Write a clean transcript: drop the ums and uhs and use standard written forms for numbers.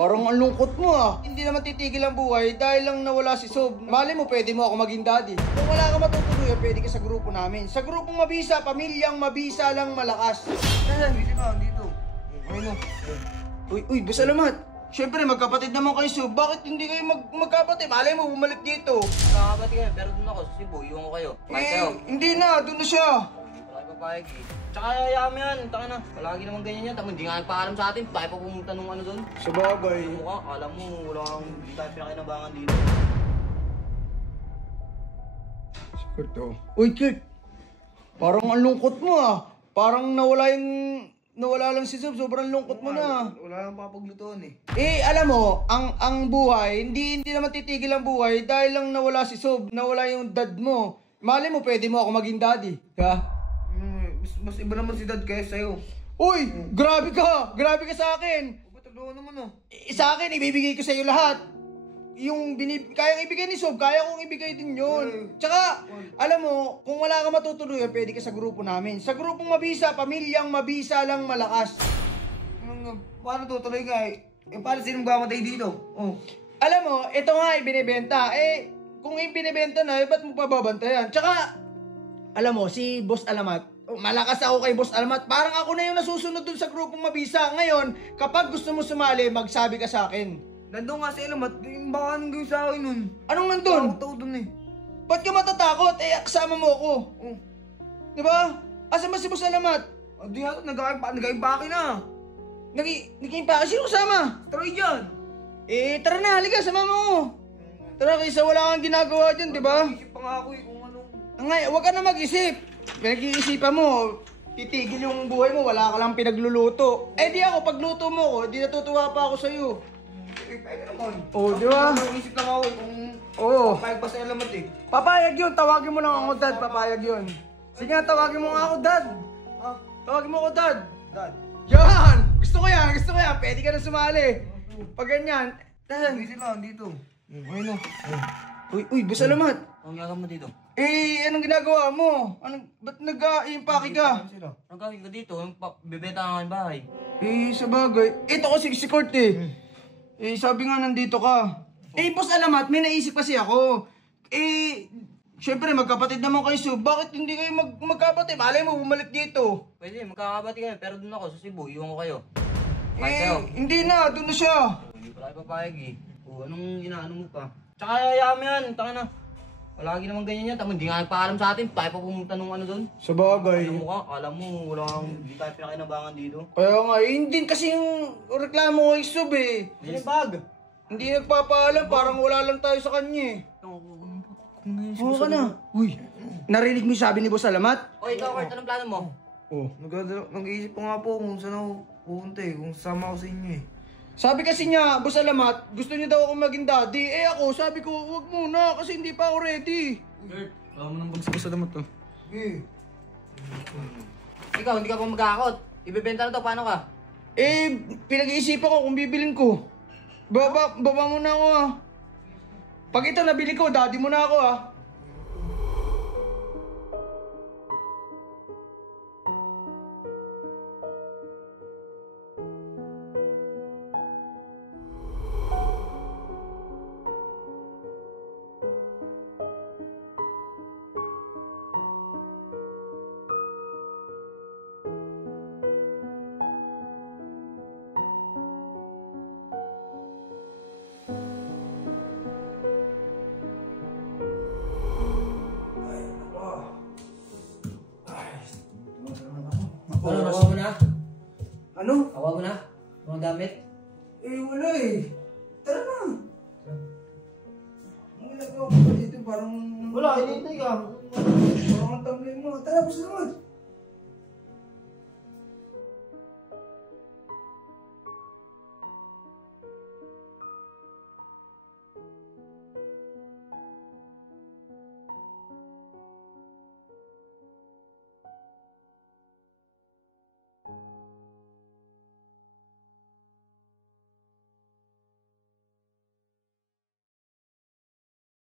Parang ang lungkot mo ah. Hindi naman titigil ang buhay dahil lang nawala si Sob. Mali mo, pwede mo ako maging daddy. Kung wala ka matutuluyan, pwede ka sa grupo namin. Sa grupong mabisa, pamilyang mabisa lang malakas. Nasaan? Busy ba? Dito. Ayun o. Uy, Busalamat. Siyempre, magkapatid naman kayo, Sob. Bakit hindi kayo magkapatid? Malay mo, bumalik dito. Magkakapatid kayo, pero doon ako sa Cebu. Iwan ko kayo. Kahit kayo. Hindi na. Doon na siya. Hindi pa kayo papayag eh. Tsaka hayaan mo yan. Taka na. Palagi naman ganyan yan. Tama, hindi nga nagpaalam sa atin. Tayo pa pumunta nung ano doon. Sa bagay. Alam mo ka, alam mo, wala kang hindi tayo pinakinabangan dito. Si Kurt, oh. Uy, Kurt. Parang ang lungkot mo ah. Parang nawala lang si Sob. Sobrang lungkot mo na. Wala lang papaglutuan eh. Alam mo, ang buhay, hindi naman titigil ang buhay dahil lang nawala si Sob, nawala yung dad mo. Mali mo, pwede mo ako maging daddy. Ha? Mas iba naman si dad kaya sa'yo. Uy, grabe ka! Grabe ka sa akin! Ba't nagluwa naman oh? Sa akin, ibibigay ko sa'yo lahat. Yung kayang ibigay ni Sob, kaya kong ibigay din yun. Tsaka, alam mo, kung wala ka matutuluyan, pwede ka sa grupo namin. Sa grupong mabisa, pamilyang mabisa lang malakas. Paano tutuloy ka eh? Paano sinong gamatay dito? Oh. Alam mo, ito nga ibinibenta. Kung ibinibenta na, ba't mo pababantayan? Tsaka, alam mo, si Boss Alamat, malakas ako kay Boss Alamat. Parang ako na yung nasusunod dun sa grupong mabisa. Ngayon, kapag gusto mo sumali, magsabi ka sa akin. Nandun nga si Alamat, yung baka nang gawin sa akin nun. Anong nandun? Takot dun eh. Ba't ka matatakot? Kasama mo ako. Oh. Diba? Asa ba si Boss Alamat? Di nga, nag-aimpake na. Nag-iimpake. Sino kasama? Troy dyan. Tara na, halika, sama mo. Tara, kaysa wala kang ginagawa dyan, diba? Isip pa nga ako eh kung anong... Huwag ka na mag-isip. Pinag-iisipan mo, titigil yung buhay mo, wala ka lang pinagluluto. Di ako, pagluto mo ko, di natutuwa pa ako sa'yo. Pwede naman. Di ba? Isip lang ako eh kung... Papayag pa sa Alamat eh. Papayag yun, tawagin mo lang ako, Dad, papayag yun. Sige nga, tawagin mo nga ako, Dad. Tawagin mo ako, Dad. Dad. Yan! Gusto ko yan. Pwede ka na sumali. Pag ganyan, Dad. Busy lang dito. Ayun o. Uy, Busalamat. Anong gagawin mo dito? Anong ginagawa mo? Ba't nag-iimpake ka? Anong gagawin ko dito? Bibenta ka ng bahay. Sa bagay. Ito kasi si Kurt eh. Sabi nga nandito ka. Boss Alamat, may naisip kasi ako. Siyempre magkapatid naman kayo, Sob. Bakit hindi kayo magkapatid? Malay mo, bumalik dito. Pwede, magkakapatid kayo, pero doon ako sa Cebu. Iwan ko kayo. Kahit kayo. Hindi na, doon na siya. Hindi pa kayo papayag eh. Anong inaano mo pa? Tsaka hayaan mo yan. Taka na. Palagi naman ganyan yan. Tama, hindi nga nagpaalam sa atin. Tayo pa pumunta nung ano doon. Sa bagay. Alam mo, wala kang hindi tayo pinakinabangan dito. Kaya nga, hindi kasi yung reklamo ko yung Sob eh. Sinibag. Hindi nagpapaalam, parang wala lang tayo sa kanya eh. Oo ka na. Uy, narinig mo yung sabi ni Boss Alamat? O ikaw, Kurt, anong plano mo? Nag-iisip pa nga po kung saan ako pupunta eh. Kung sasama ako sa inyo eh. Sabi kasi niya, Boss Alamat, gusto niya daw ako maging daddy. Ako, sabi ko, wag muna kasi hindi pa ako ready. Kurt, alam mo nang bagsa sa damot to. Ikaw, hindi ka pa magkakot. Ibebenta na to, paano ka? Pinag-iisipan ko kung bibilin ko. Baba mo na ako ah. Pag ito nabili ko, daddy mo na ako ah. Ano, nakuha mo na? Ano? Nakuha mo na? Mga gamit? Wala eh. Tara na. Ang ginagawa ko dito parang... Wala, hinihintay ka. Parang ang tamlay mo. Tara, Boss Alamat.